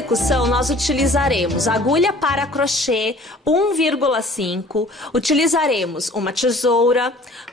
execução, nós utilizaremos agulha para crochê 1,5, utilizaremos uma tesoura,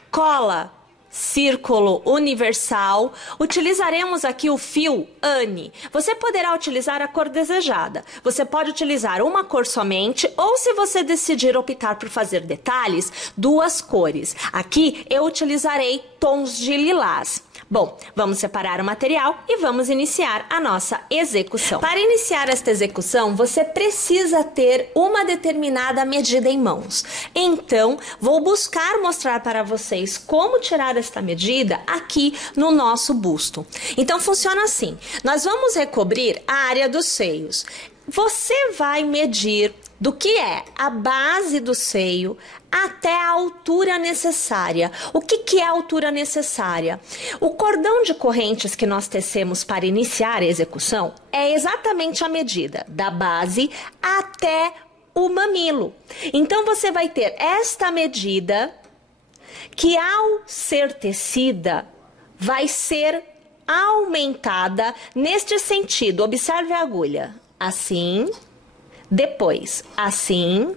cola círculo universal, utilizaremos aqui o fio Anne. Você poderá utilizar a cor desejada. Você pode utilizar uma cor somente ou, se você decidir optar por fazer detalhes, duas cores. Aqui eu utilizarei tons de lilás. Bom, vamos separar o material e vamos iniciar a nossa execução. Para iniciar esta execução, você precisa ter uma determinada medida em mãos. Então, vou buscar mostrar para vocês como tirar esta medida aqui no nosso busto. Então, funciona assim. Nós vamos recobrir a área dos seios. Você vai medir do que é a base do seio até a altura necessária. O que é a altura necessária? O cordão de correntes que nós tecemos para iniciar a execução é exatamente a medida da base até o mamilo. Então, você vai ter esta medida que, ao ser tecida, vai ser aumentada neste sentido. Observe a agulha. Assim, depois assim,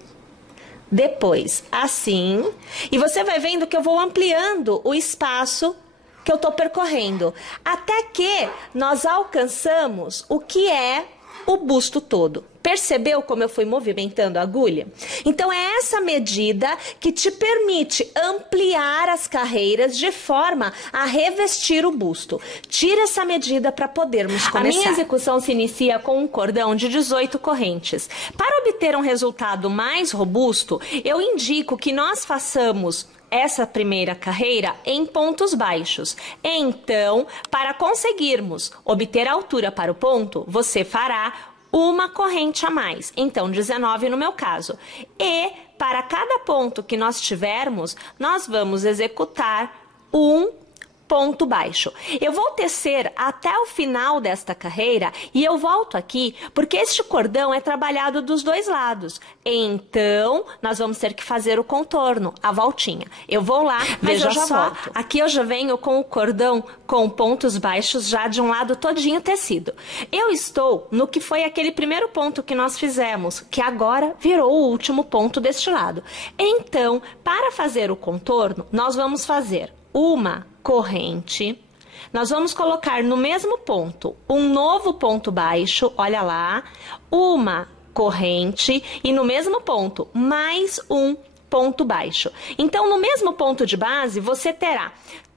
depois assim, e você vai vendo que eu vou ampliando o espaço que eu tô percorrendo, até que nós alcançamos o que é o busto todo. Percebeu como eu fui movimentando a agulha? Então, é essa medida que te permite ampliar as carreiras de forma a revestir o busto. Tira essa medida para podermos começar. A minha execução se inicia com um cordão de 18 correntes. Para obter um resultado mais robusto, eu indico que nós façamos essa primeira carreira em pontos baixos. Então, para conseguirmos obter a altura para o ponto, você fará uma corrente a mais, então 19 no meu caso. E para cada ponto que nós tivermos, nós vamos executar um ponto baixo. Eu vou tecer até o final desta carreira e eu volto aqui porque este cordão é trabalhado dos dois lados. Então, nós vamos ter que fazer o contorno, a voltinha. Eu vou lá, mas eu já volto. Aqui eu já venho com o cordão com pontos baixos já de um lado todinho tecido. Eu estou no que foi aquele primeiro ponto que nós fizemos, que agora virou o último ponto deste lado. Então, para fazer o contorno, nós vamos fazer uma corrente, nós vamos colocar no mesmo ponto um novo ponto baixo, olha lá, uma corrente e no mesmo ponto mais um ponto baixo. Então, no mesmo ponto de base, você terá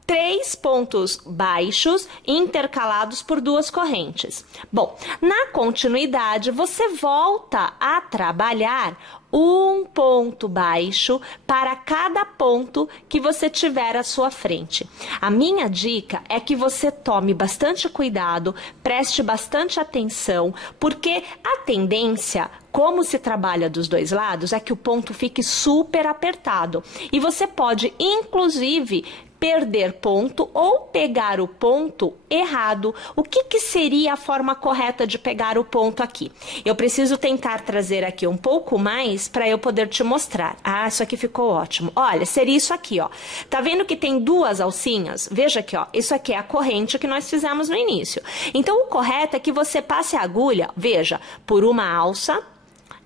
3 pontos baixos intercalados por 2 correntes. Bom, na continuidade, você volta a trabalhar um ponto baixo para cada ponto que você tiver à sua frente. A minha dica é que você tome bastante cuidado, preste bastante atenção, porque a tendência, como se trabalha dos dois lados, é que o ponto fique super apertado. E você pode, inclusive, perder ponto ou pegar o ponto errado. O que seria a forma correta de pegar o ponto aqui? Eu preciso tentar trazer aqui um pouco mais para eu poder te mostrar. Ah, isso aqui ficou ótimo. Olha, seria isso aqui, ó. Tá vendo que tem 2 alcinhas? Veja aqui, ó. Isso aqui é a corrente que nós fizemos no início. Então, o correto é que você passe a agulha, veja, por uma alça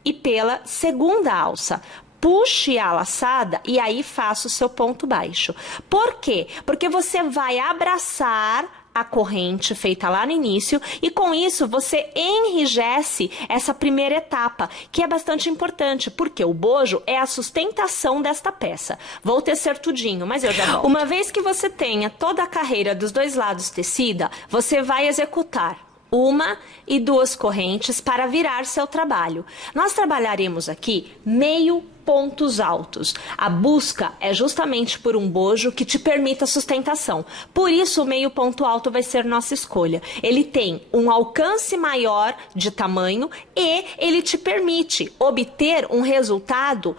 e pela segunda alça. Puxe a laçada e aí faça o seu ponto baixo. Por quê? Porque você vai abraçar a corrente feita lá no início e com isso você enrijece essa primeira etapa, que é bastante importante, porque o bojo é a sustentação desta peça. Vou tecer tudinho, mas eu já volto. Uma vez que você tenha toda a carreira dos dois lados tecida, você vai executar 1 e 2 correntes para virar seu trabalho. Nós trabalharemos aqui meio pontos altos. A busca é justamente por um bojo que te permita sustentação. Por isso, o meio ponto alto vai ser nossa escolha. Ele tem um alcance maior de tamanho e ele te permite obter um resultado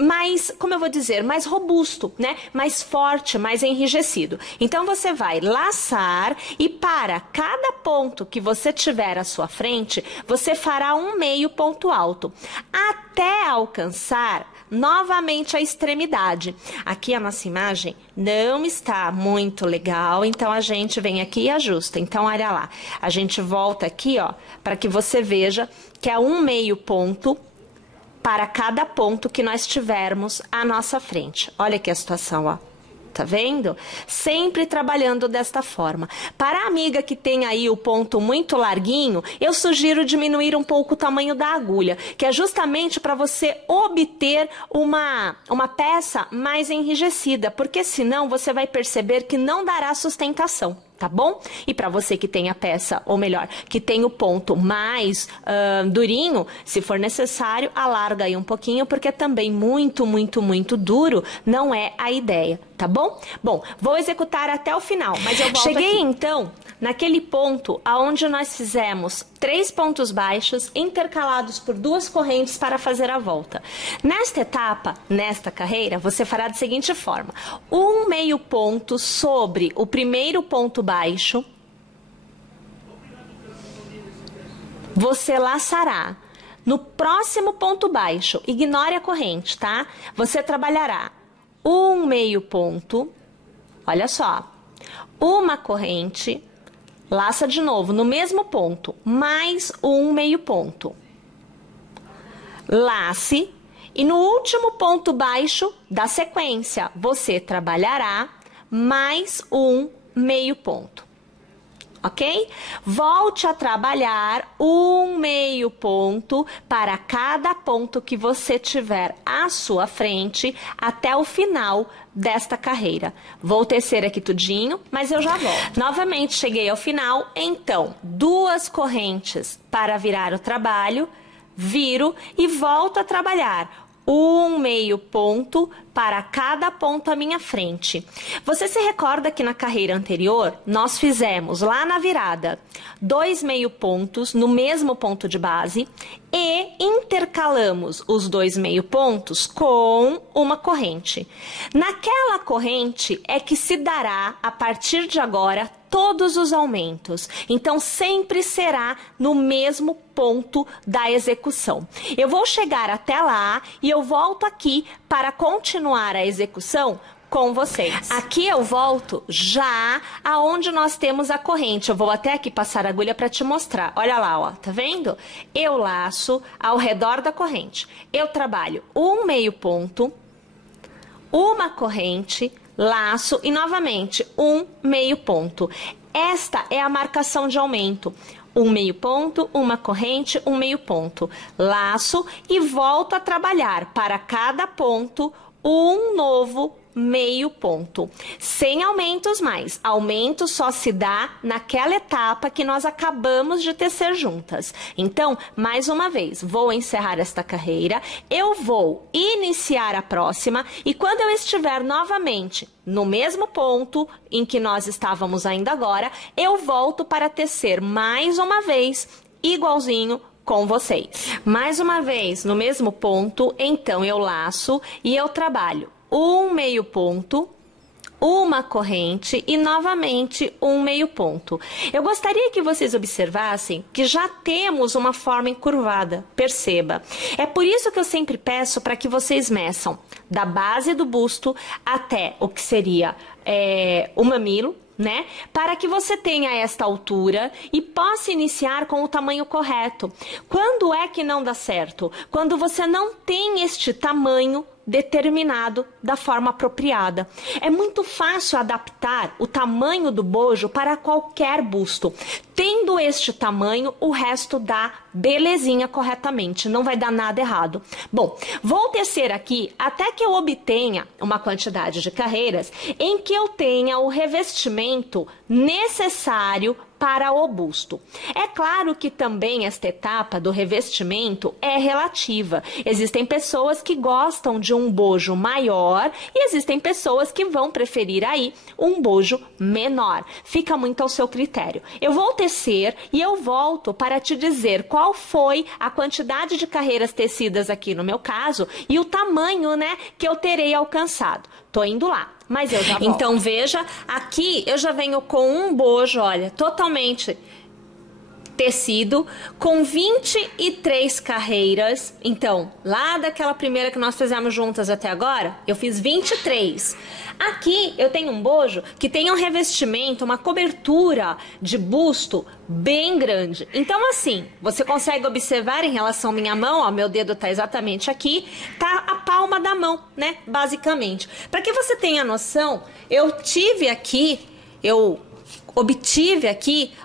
mais, como eu vou dizer, mais robusto, né? Mais forte, mais enrijecido. Então, você vai laçar e para cada ponto que você tiver à sua frente, você fará um meio ponto alto. Até até alcançar novamente a extremidade. Aqui a nossa imagem não está muito legal, então a gente vem aqui e ajusta. Então, olha lá, a gente volta aqui, ó, para que você veja que é 1/2 ponto para cada ponto que nós tivermos à nossa frente. Olha aqui a situação, ó. Tá vendo? Sempre trabalhando desta forma. Para a amiga que tem aí o ponto muito larguinho, eu sugiro diminuir um pouco o tamanho da agulha, que é justamente para você obter uma peça mais enrijecida, porque senão você vai perceber que não dará sustentação. Tá bom? E para você que tem a peça, ou melhor, que tem o ponto mais durinho, se for necessário, alarga aí um pouquinho, porque também muito duro não é a ideia, tá bom? Bom, vou executar até o final, mas eu volto Cheguei aqui. Então naquele ponto aonde nós fizemos 3 pontos baixos intercalados por 2 correntes para fazer a volta. Nesta etapa, nesta carreira, você fará da seguinte forma: 1/2 ponto sobre o primeiro ponto baixo, você laçará. No próximo ponto baixo, ignore a corrente, tá? Você trabalhará 1/2 ponto, olha só, uma corrente, laça de novo no mesmo ponto, mais 1/2 ponto. Lace, e no último ponto baixo da sequência, você trabalhará mais 1/2 ponto. Ok? Volte a trabalhar 1/2 ponto para cada ponto que você tiver à sua frente até o final desta carreira. Vou tecer aqui tudinho, mas eu já volto. Novamente cheguei ao final, então 2 correntes para virar o trabalho, viro e volto a trabalhar 1/2 ponto para cada ponto à minha frente. Você se recorda que na carreira anterior, nós fizemos lá na virada 2/2 pontos no mesmo ponto de base e intercalamos os 2/2 pontos com uma corrente. Naquela corrente é que se dará, a partir de agora, todos os aumentos. Então, sempre será no mesmo ponto da execução. Eu vou chegar até lá e eu volto aqui para continuar a execução com vocês. Aqui eu volto já aonde nós temos a corrente. Eu vou até aqui passar a agulha para te mostrar. Olha lá, ó, tá vendo? Eu laço ao redor da corrente. Eu trabalho 1/2 ponto, uma corrente, laço e novamente 1/2 ponto. Esta é a marcação de aumento. 1/2 ponto, uma corrente, 1/2 ponto. Laço e volto a trabalhar para cada ponto um novo 1/2 ponto. Sem aumentos mais. Aumento só se dá naquela etapa que nós acabamos de tecer juntas. Então, mais uma vez, vou encerrar esta carreira, eu vou iniciar a próxima e quando eu estiver novamente no mesmo ponto em que nós estávamos ainda agora, eu volto para tecer mais uma vez, igualzinho com vocês. Mais uma vez, no mesmo ponto, então eu laço e eu trabalho 1/2 ponto, uma corrente e novamente 1/2 ponto. Eu gostaria que vocês observassem que já temos uma forma encurvada, perceba. É por isso que eu sempre peço para que vocês meçam da base do busto até o que seria o mamilo, né? Para que você tenha esta altura e possa iniciar com o tamanho correto. Quando é que não dá certo? Quando você não tem este tamanho determinado da forma apropriada. É muito fácil adaptar o tamanho do bojo para qualquer busto. Tendo este tamanho, o resto dá belezinha corretamente, não vai dar nada errado. Bom, vou tecer aqui até que eu obtenha uma quantidade de carreiras em que eu tenha o revestimento necessário para o busto. É claro que também esta etapa do revestimento é relativa. Existem pessoas que gostam de um bojo maior e existem pessoas que vão preferir aí um bojo menor. Fica muito ao seu critério. Eu vou tecer e eu volto para te dizer qual foi a quantidade de carreiras tecidas aqui no meu caso e o tamanho, né, que eu terei alcançado. Tô indo lá, mas eu já volto. Então veja, aqui eu já venho com um bojo, olha, totalmente tecido com 23 carreiras. Então, lá daquela primeira que nós fizemos juntas até agora, eu fiz 23. Aqui eu tenho um bojo que tem um revestimento, uma cobertura de busto bem grande. Então, assim, você consegue observar em relação à minha mão, ó, meu dedo tá exatamente aqui, tá a palma da mão, né, basicamente. Para que você tenha noção, eu obtive aqui,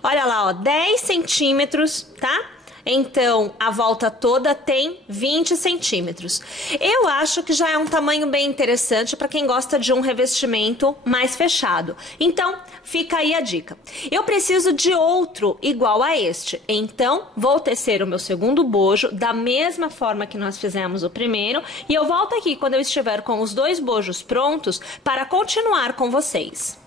olha lá, ó, 10 centímetros, tá? Então, a volta toda tem 20 centímetros. Eu acho que já é um tamanho bem interessante para quem gosta de um revestimento mais fechado. Então, fica aí a dica. Eu preciso de outro igual a este. Então, vou tecer o meu segundo bojo da mesma forma que nós fizemos o primeiro. E eu volto aqui quando eu estiver com os 2 bojos prontos para continuar com vocês.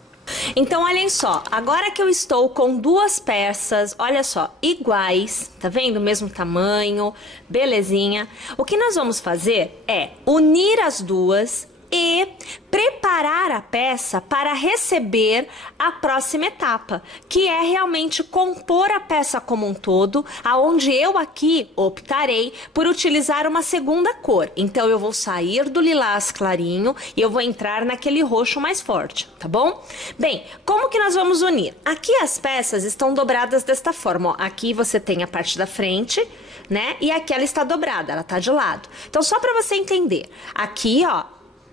Então, olhem só, agora que eu estou com 2 peças, olha só, iguais, tá vendo? Mesmo tamanho, belezinha. O que nós vamos fazer é unir as duas e preparar a peça para receber a próxima etapa, que é realmente compor a peça como um todo, aonde eu aqui optarei por utilizar uma segunda cor. Então eu vou sair do lilás clarinho e eu vou entrar naquele roxo mais forte, tá bom? Bem, como que nós vamos unir? Aqui as peças estão dobradas desta forma, ó. Aqui você tem a parte da frente, né? E aqui ela está dobrada, ela tá de lado. Então só para você entender, aqui, ó,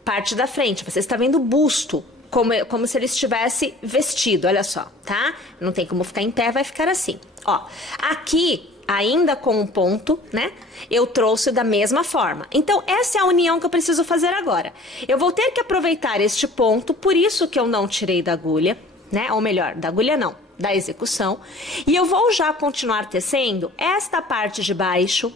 parte da frente, você está vendo o busto, como se ele estivesse vestido, olha só, tá? Não tem como ficar em pé, vai ficar assim, ó. Aqui, ainda com um ponto, né? Eu trouxe da mesma forma. Então, essa é a união que eu preciso fazer agora. Eu vou ter que aproveitar este ponto, por isso que eu não tirei da agulha, né? Ou melhor, da agulha não, da execução. E eu vou já continuar tecendo esta parte de baixo.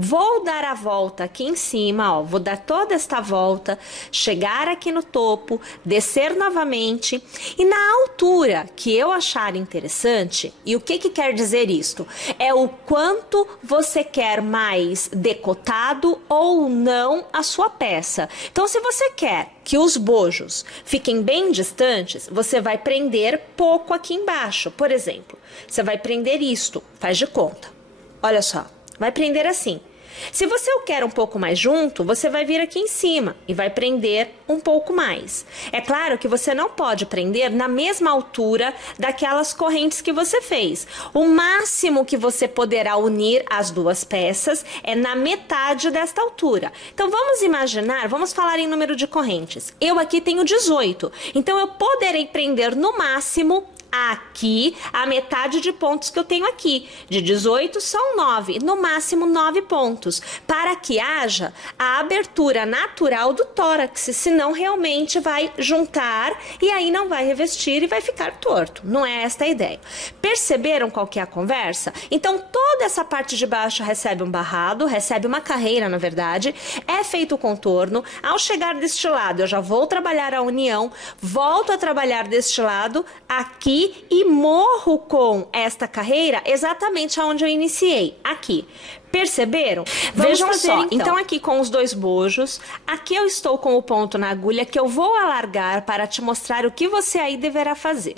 Vou dar a volta aqui em cima, ó, vou dar toda esta volta, chegar aqui no topo, descer novamente e na altura que eu achar interessante. E o que quer dizer isto? É o quanto você quer mais decotado ou não a sua peça. Então, se você quer que os bojos fiquem bem distantes, você vai prender pouco aqui embaixo. Por exemplo, você vai prender isto, faz de conta. Olha só, vai prender assim. Se você o quer um pouco mais junto, você vai vir aqui em cima e vai prender um pouco mais. É claro que você não pode prender na mesma altura daquelas correntes que você fez. O máximo que você poderá unir as 2 peças é na metade desta altura. Então vamos imaginar, vamos falar em número de correntes. Eu aqui tenho 18, então eu poderei prender no máximo aqui a metade de pontos que eu tenho aqui. De 18 são 9, no máximo 9 pontos, para que haja a abertura natural do tórax, senão realmente vai juntar e aí não vai revestir e vai ficar torto. Não é esta a ideia. Perceberam qual que é a conversa? Então toda essa parte de baixo recebe um barrado, recebe uma carreira, na verdade, é feito o contorno. Ao chegar deste lado eu já vou trabalhar a união, volto a trabalhar deste lado aqui e morro com esta carreira exatamente aonde eu iniciei, aqui. Perceberam? Vejam só, então aqui com os 2 bojos, aqui eu estou com o ponto na agulha que eu vou alargar para te mostrar o que você aí deverá fazer.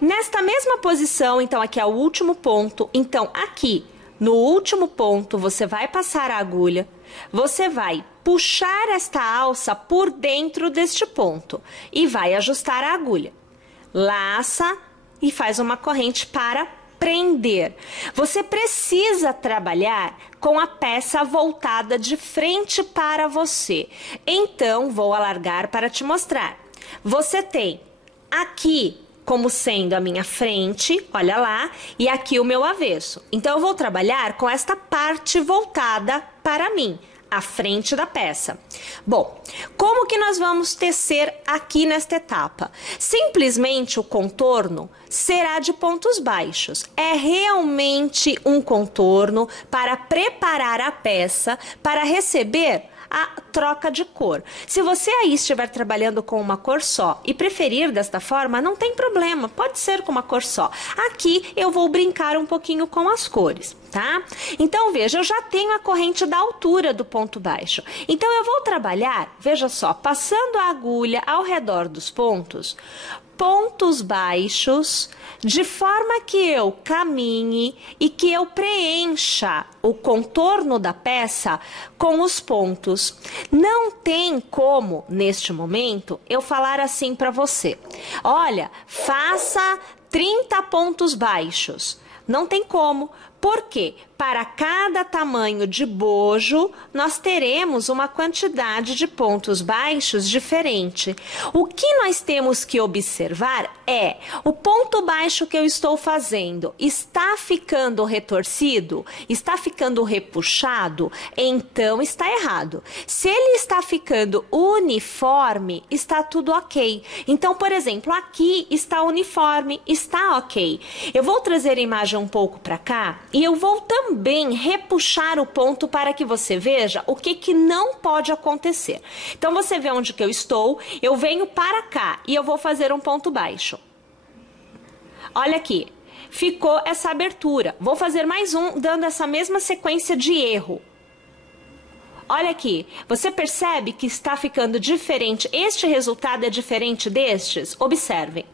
Nesta mesma posição, então aqui é o último ponto, então aqui no último ponto você vai passar a agulha, você vai puxar esta alça por dentro deste ponto e vai ajustar a agulha. Laça e faz uma corrente para prender. Você precisa trabalhar com a peça voltada de frente para você. Então, vou alargar para te mostrar. Você tem aqui como sendo a minha frente, olha lá, e aqui o meu avesso. Então, eu vou trabalhar com esta parte voltada para mim, a frente da peça. Bom, como que nós vamos tecer aqui nesta etapa? Simplesmente o contorno será de pontos baixos. É realmente um contorno para preparar a peça para receber a troca de cor. Se você aí estiver trabalhando com uma cor só e preferir desta forma, não tem problema, pode ser com uma cor só. Aqui eu vou brincar um pouquinho com as cores, tá? Então veja, eu já tenho a corrente da altura do ponto baixo. Então eu vou trabalhar, veja só, passando a agulha ao redor dos pontos, pontos baixos, de forma que eu caminhe e que eu preencha o contorno da peça com os pontos. Não tem como, neste momento, eu falar assim para você: olha, faça 30 pontos baixos. Não tem como. Por quê? Para cada tamanho de bojo, nós teremos uma quantidade de pontos baixos diferente. O que nós temos que observar é: o ponto baixo que eu estou fazendo está ficando retorcido? Está ficando repuxado? Então está errado. Se ele está ficando uniforme, está tudo ok. Então, por exemplo, aqui está uniforme, está ok. Eu vou trazer a imagem um pouco para cá e eu vou também repuxar o ponto para que você veja o que não pode acontecer. Então, você vê onde que eu estou, eu venho para cá e eu vou fazer um ponto baixo. Olha aqui, ficou essa abertura. Vou fazer mais um, dando essa mesma sequência de erro. Olha aqui, você percebe que está ficando diferente? Este resultado é diferente destes? Observem.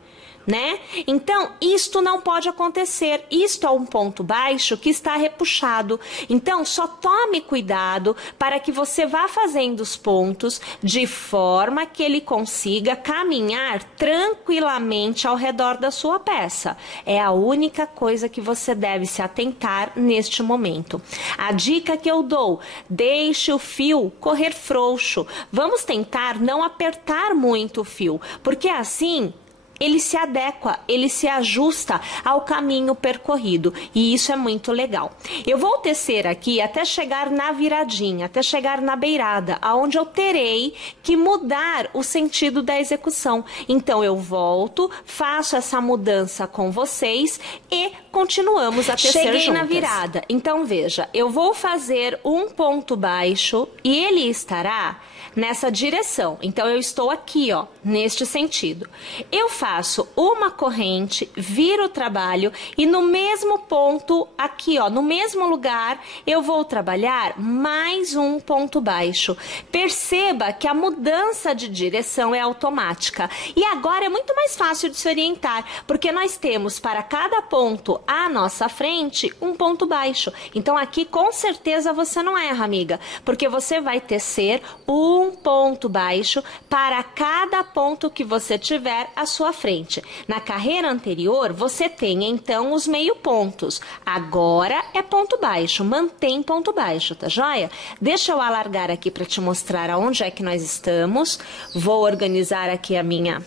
Né? Então, isto não pode acontecer. Isto é um ponto baixo que está repuxado. Então, só tome cuidado para que você vá fazendo os pontos de forma que ele consiga caminhar tranquilamente ao redor da sua peça. É a única coisa que você deve se atentar neste momento. A dica que eu dou: deixe o fio correr frouxo. Vamos tentar não apertar muito o fio, porque assim ele se adequa, ele se ajusta ao caminho percorrido, e isso é muito legal. Eu vou tecer aqui até chegar na viradinha, até chegar na beirada, aonde eu terei que mudar o sentido da execução. Então eu volto, faço essa mudança com vocês e continuamos a tecer juntas. Cheguei na virada, então veja, eu vou fazer um ponto baixo e ele estará nessa direção. Então eu estou aqui, ó, neste sentido. Eu faço uma corrente, viro o trabalho e no mesmo ponto aqui, ó, no mesmo lugar, eu vou trabalhar mais um ponto baixo. Perceba que a mudança de direção é automática. E agora é muito mais fácil de se orientar, porque nós temos para cada ponto à nossa frente um ponto baixo. Então aqui com certeza você não erra, amiga, porque você vai tecer um ponto baixo para cada ponto que você tiver à sua frente. Na carreira anterior, você tem então os meio pontos. Agora é ponto baixo, mantém ponto baixo, tá joia? Deixa eu alargar aqui para te mostrar aonde é que nós estamos. Vou organizar aqui a minha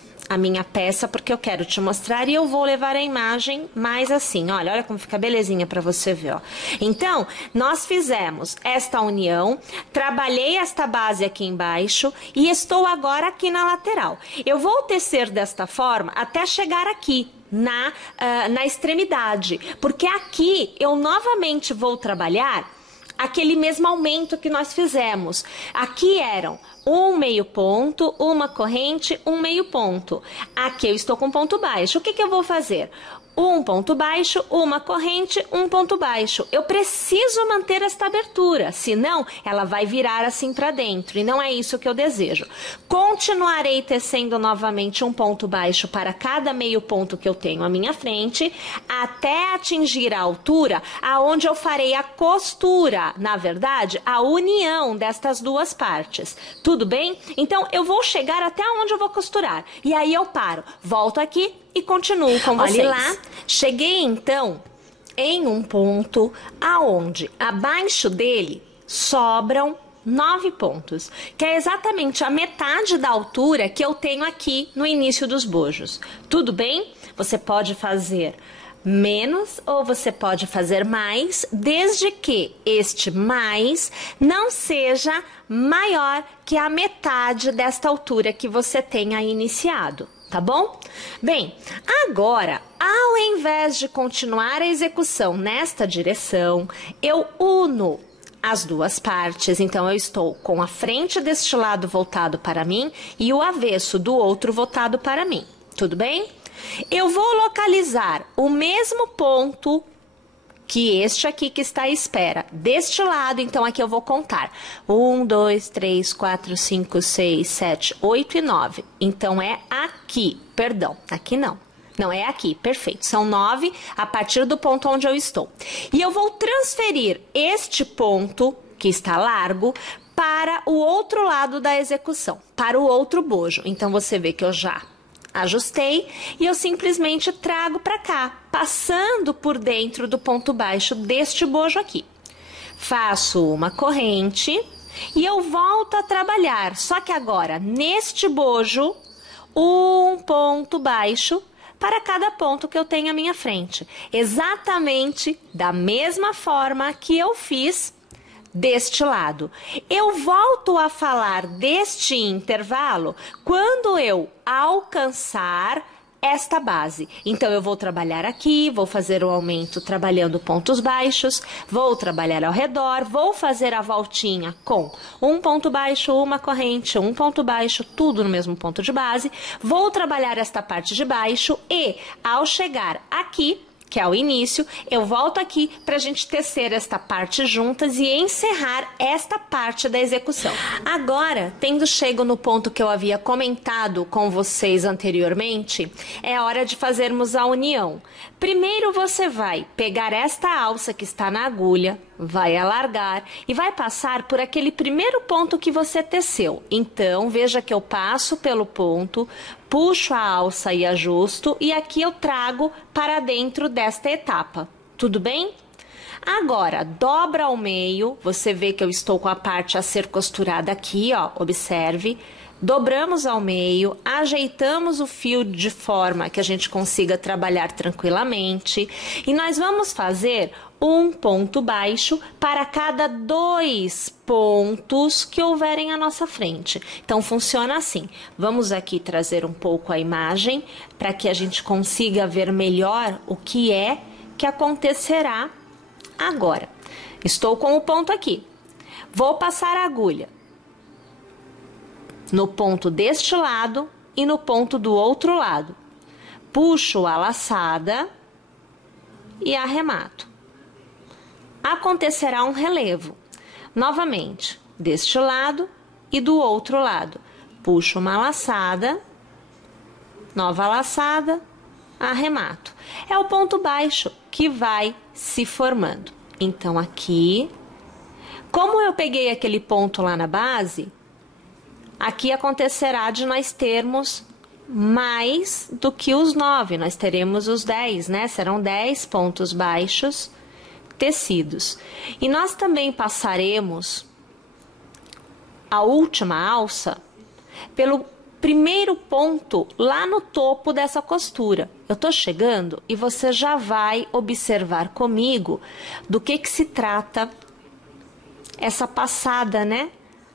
peça, porque eu quero te mostrar e eu vou levar a imagem mais assim, olha como fica belezinha para você ver, ó. Então, nós fizemos esta união, trabalhei esta base aqui embaixo e estou agora aqui na lateral. Eu vou tecer desta forma até chegar aqui, na extremidade, porque aqui eu novamente vou trabalhar aquele mesmo aumento que nós fizemos. Aqui eram um meio ponto, uma corrente, um meio ponto. Aqui eu estou com ponto baixo. O que eu vou fazer? Um ponto baixo, uma corrente, um ponto baixo. Eu preciso manter esta abertura, senão ela vai virar assim para dentro, e não é isso que eu desejo. Continuarei tecendo novamente um ponto baixo para cada meio ponto que eu tenho à minha frente, até atingir a altura aonde eu farei a costura, na verdade, a união destas duas partes. Tudo bem? Então, eu vou chegar até onde eu vou costurar, e aí eu paro, volto aqui e continuo com vocês. Olha lá, cheguei então em um ponto aonde abaixo dele sobram 9 pontos, que é exatamente a metade da altura que eu tenho aqui no início dos bojos. Tudo bem? Você pode fazer menos ou você pode fazer mais, desde que este mais não seja maior que a metade desta altura que você tenha iniciado. Tá bom? Bem, agora, ao invés de continuar a execução nesta direção, eu uno as duas partes. Então, eu estou com a frente deste lado voltado para mim e o avesso do outro voltado para mim. Tudo bem? Eu vou localizar o mesmo ponto que este aqui que está à espera. Deste lado, então, aqui eu vou contar. 1, 2, 3, 4, 5, 6, 7, 8 e 9. Então, é aqui. Perdão, aqui não. Não, é aqui, perfeito. São 9 a partir do ponto onde eu estou. E eu vou transferir este ponto, que está largo, para o outro lado da execução, para o outro bojo. Então, você vê que eu já ajustei e eu simplesmente trago para cá, passando por dentro do ponto baixo deste bojo aqui. Faço uma corrente e eu volto a trabalhar, só que agora, neste bojo, um ponto baixo para cada ponto que eu tenho à minha frente. Exatamente da mesma forma que eu fiz deste lado. Eu volto a falar deste intervalo quando eu alcançar esta base. Então, eu vou trabalhar aqui, vou fazer o aumento trabalhando pontos baixos, vou trabalhar ao redor, vou fazer a voltinha com um ponto baixo, uma corrente, um ponto baixo, tudo no mesmo ponto de base, vou trabalhar esta parte de baixo e, ao chegar aqui, que é o início, eu volto aqui para a gente tecer esta parte juntas e encerrar esta parte da execução. Agora, tendo chego no ponto que eu havia comentado com vocês anteriormente, é hora de fazermos a união. Primeiro você vai pegar esta alça que está na agulha, vai alargar e vai passar por aquele primeiro ponto que você teceu. Então, veja que eu passo pelo ponto, puxo a alça e ajusto, e aqui eu trago para dentro desta etapa. Tudo bem? Agora, dobra ao meio, você vê que eu estou com a parte a ser costurada aqui, ó, observe. Dobramos ao meio, ajeitamos o fio de forma que a gente consiga trabalhar tranquilamente. E nós vamos fazer um ponto baixo para cada 2 pontos que houverem à nossa frente. Então, funciona assim. Vamos aqui trazer um pouco a imagem para que a gente consiga ver melhor o que é que acontecerá agora. Estou com o ponto aqui. Vou passar a agulha no ponto deste lado e no ponto do outro lado. Puxo a laçada e arremato. Acontecerá um relevo. Novamente, deste lado e do outro lado. Puxo uma laçada, nova laçada, arremato. É o ponto baixo que vai se formando. Então, aqui, como eu peguei aquele ponto lá na base, aqui acontecerá de nós termos mais do que os 9, nós teremos os 10, né? Serão 10 pontos baixos tecidos. E nós também passaremos a última alça pelo primeiro ponto lá no topo dessa costura. Eu tô chegando e você já vai observar comigo do que se trata essa passada, né?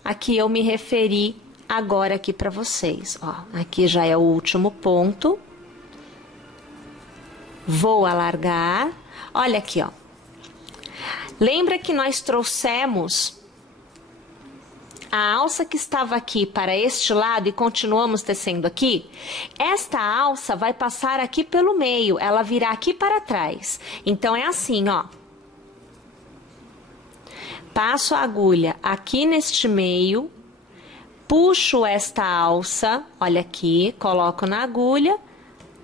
A que eu me referi agora aqui para vocês, ó. Aqui já é o último ponto. Vou alargar. Olha aqui, ó. Lembra que nós trouxemos a alça que estava aqui para este lado e continuamos tecendo aqui? Esta alça vai passar aqui pelo meio, ela virá aqui para trás. Então, é assim, ó. Passo a agulha aqui neste meio, puxo esta alça, olha aqui, coloco na agulha,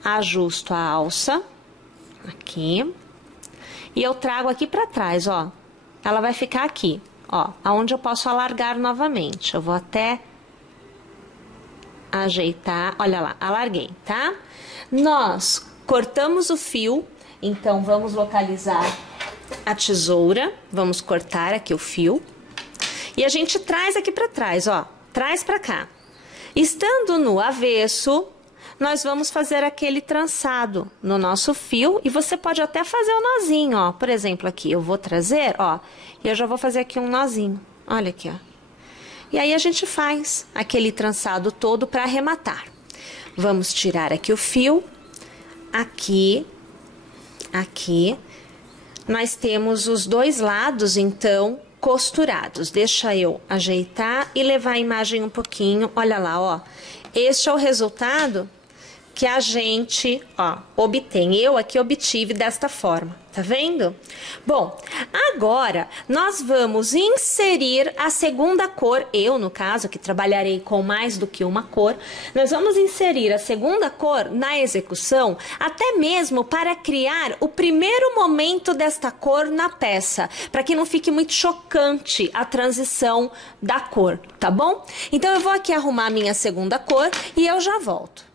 ajusto a alça, aqui, e eu trago aqui para trás, ó. Ela vai ficar aqui, ó, aonde eu posso alargar novamente. Eu vou até ajeitar, olha lá, alarguei, tá? Nós cortamos o fio, então vamos localizar a tesoura, vamos cortar aqui o fio, e a gente traz aqui para trás, ó. Traz para cá. Estando no avesso, nós vamos fazer aquele trançado no nosso fio e você pode até fazer um nozinho, ó. Por exemplo, aqui eu vou trazer, ó, e eu já vou fazer aqui um nozinho. Olha aqui, ó. E aí a gente faz aquele trançado todo para arrematar. Vamos tirar aqui o fio. Aqui, aqui. Nós temos os dois lados, então, costurados. Deixa eu ajeitar e levar a imagem um pouquinho. Olha lá, ó. Este é o resultado que a gente, ó, obtém. Eu aqui obtive desta forma, tá vendo? Bom, agora nós vamos inserir a segunda cor, eu no caso, que trabalharei com mais do que uma cor, nós vamos inserir a segunda cor na execução, até mesmo para criar o primeiro momento desta cor na peça, para que não fique muito chocante a transição da cor, tá bom? Então eu vou aqui arrumar a minha segunda cor e eu já volto.